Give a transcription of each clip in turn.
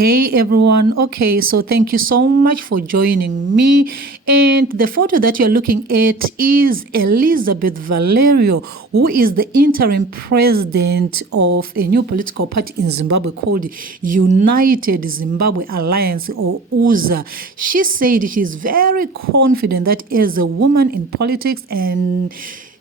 Hey everyone. Okay, so thank you so much for joining me. And the photo that you're looking at is Elisabeth Valerio, who is the interim president of a new political party in Zimbabwe called United Zimbabwe Alliance, or UZA. She said she's very confident that as a woman in politics, and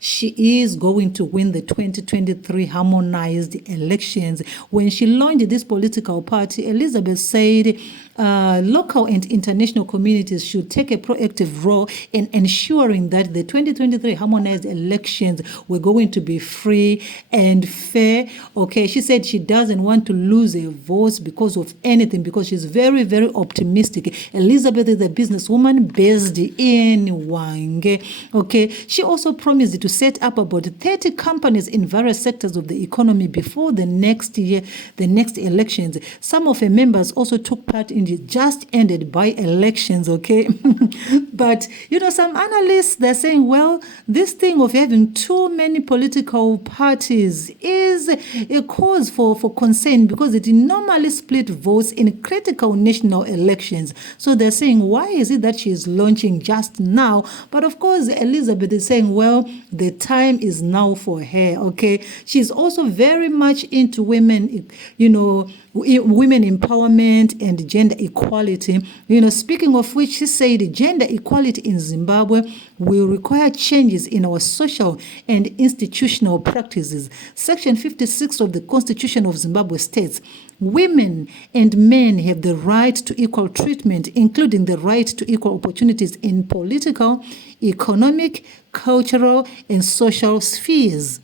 she is going to win the 2023 harmonized elections. When she launched this political party, Elisabeth said local and international communities should take a proactive role in ensuring that the 2023 harmonized elections were going to be free and fair. Okay, she said she doesn't want to lose a vote because of anything, because she's very, very optimistic. Elisabeth is a businesswoman based in Hwange. Okay, she also promised to set up about 30 companies in various sectors of the economy before the next year, the next elections. Some of her members also took part in the just ended by elections, okay? But, some analysts, they're saying, well, this thing of having too many political parties is a cause for concern, because it normally split votes in critical national elections. So they're saying, why is it that she's launching just now? But of course, Elisabeth is saying, well, the time is now for her, okay? She's also very much into women, women empowerment and gender equality. Speaking of which, she said gender equality in Zimbabwe will require changes in our social and institutional practices. Section 56 of the Constitution of Zimbabwe states, women and men have the right to equal treatment, including the right to equal opportunities in political, economic, cultural, and social spheres.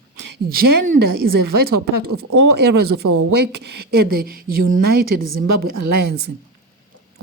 Gender is a vital part of all areas of our work at the United Zimbabwe Alliance.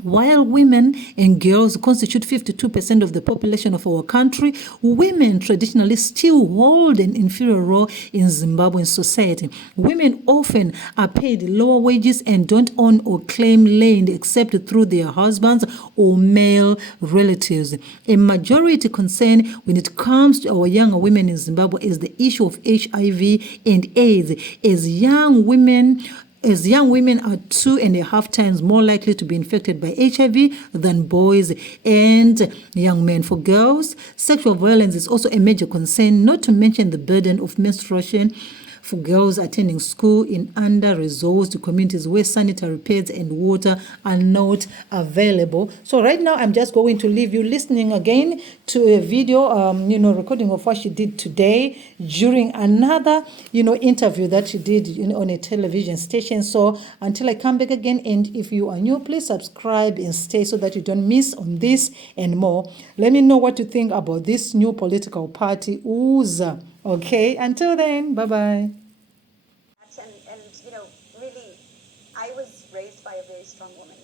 While women and girls constitute 52% of the population of our country, women traditionally still hold an inferior role in Zimbabwean society. Women often are paid lower wages and don't own or claim land except through their husbands or male relatives. A majority concern when it comes to our younger women in Zimbabwe is the issue of HIV and AIDS. As young women are 2.5 times more likely to be infected by HIV than boys and young men. For girls, sexual violence is also a major concern, not to mention the burden of menstruation for girls attending school in under-resourced communities where sanitary pads and water are not available. So right now, I'm just going to leave you listening again to a video, recording of what she did today during another, interview that she did on a television station. So until I come back again, and if you are new, please subscribe and stay so that you don't miss on this and more. Let me know what you think about this new political party, UZA. Okay, until then, bye-bye. Really, I was raised by a very strong woman.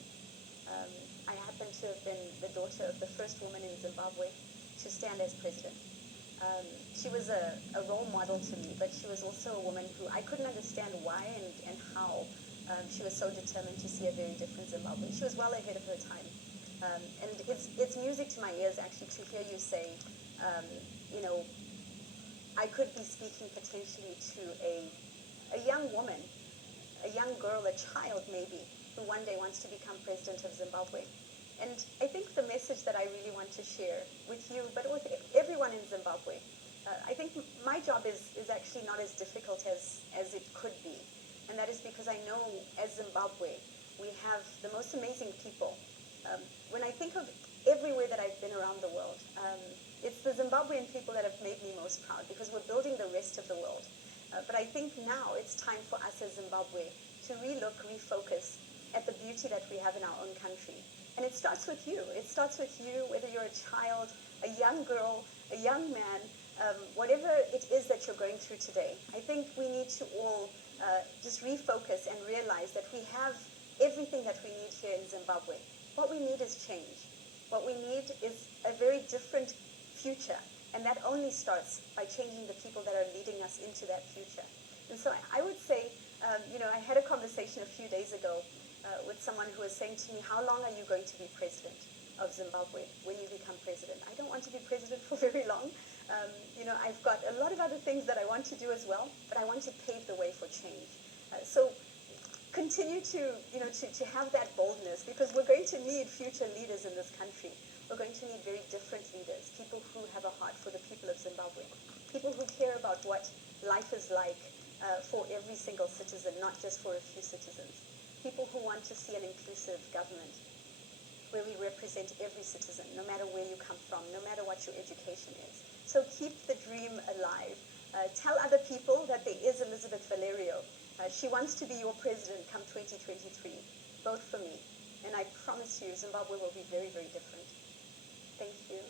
I happen to have been the daughter of the first woman in Zimbabwe to stand as president. She was a role model to me, but she was also a woman who I couldn't understand why and how she was so determined to see a very different Zimbabwe. She was well ahead of her time. And it's music to my ears, actually, to hear you say, I could be speaking potentially to a young woman, a young girl, a child maybe, who one day wants to become president of Zimbabwe. And I think the message that I really want to share with you, but with everyone in Zimbabwe, I think my job is actually not as difficult as it could be. And that is because I know as Zimbabwe, we have the most amazing people. When I think of everywhere that I've been around the world, it's the Zimbabwean people that have made me most proud, because we're building the rest of the world. But I think now it's time for us as Zimbabwe to refocus at the beauty that we have in our own country. And it starts with you. It starts with you, whether you're a child, a young girl, a young man, whatever it is that you're going through today. I think we need to all just refocus and realize that we have everything that we need here in Zimbabwe. What we need is change. What we need is a very different future, and that only starts by changing the people that are leading us into that future. And so I would say, I had a conversation a few days ago with someone who was saying to me, how long are you going to be president of Zimbabwe when you become president? I don't want to be president for very long. I've got a lot of other things that I want to do as well, but I want to pave the way for change. So continue to have that boldness, because we're going to need future leaders in this country. We're going to need very different leaders, people who have a heart for the people of Zimbabwe, people who care about what life is like for every single citizen, not just for a few citizens, people who want to see an inclusive government where we represent every citizen, no matter where you come from, no matter what your education is. So keep the dream alive. Tell other people that there is Elisabeth Valerio. She wants to be your president come 2023. Vote for me. And I promise you, Zimbabwe will be very, very different. Thank you.